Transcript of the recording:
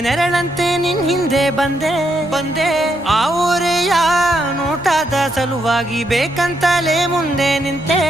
ನೆರಳಂತೆ ನಿನ್ ಹಿಂದೆ ಬಂದೆ ಆ ಊರೆಯ ನೋಟದ ಸಲುವಾಗಿ ಬೇಕಂತಲೇ ಮುಂದೆ ನಿಂತೆ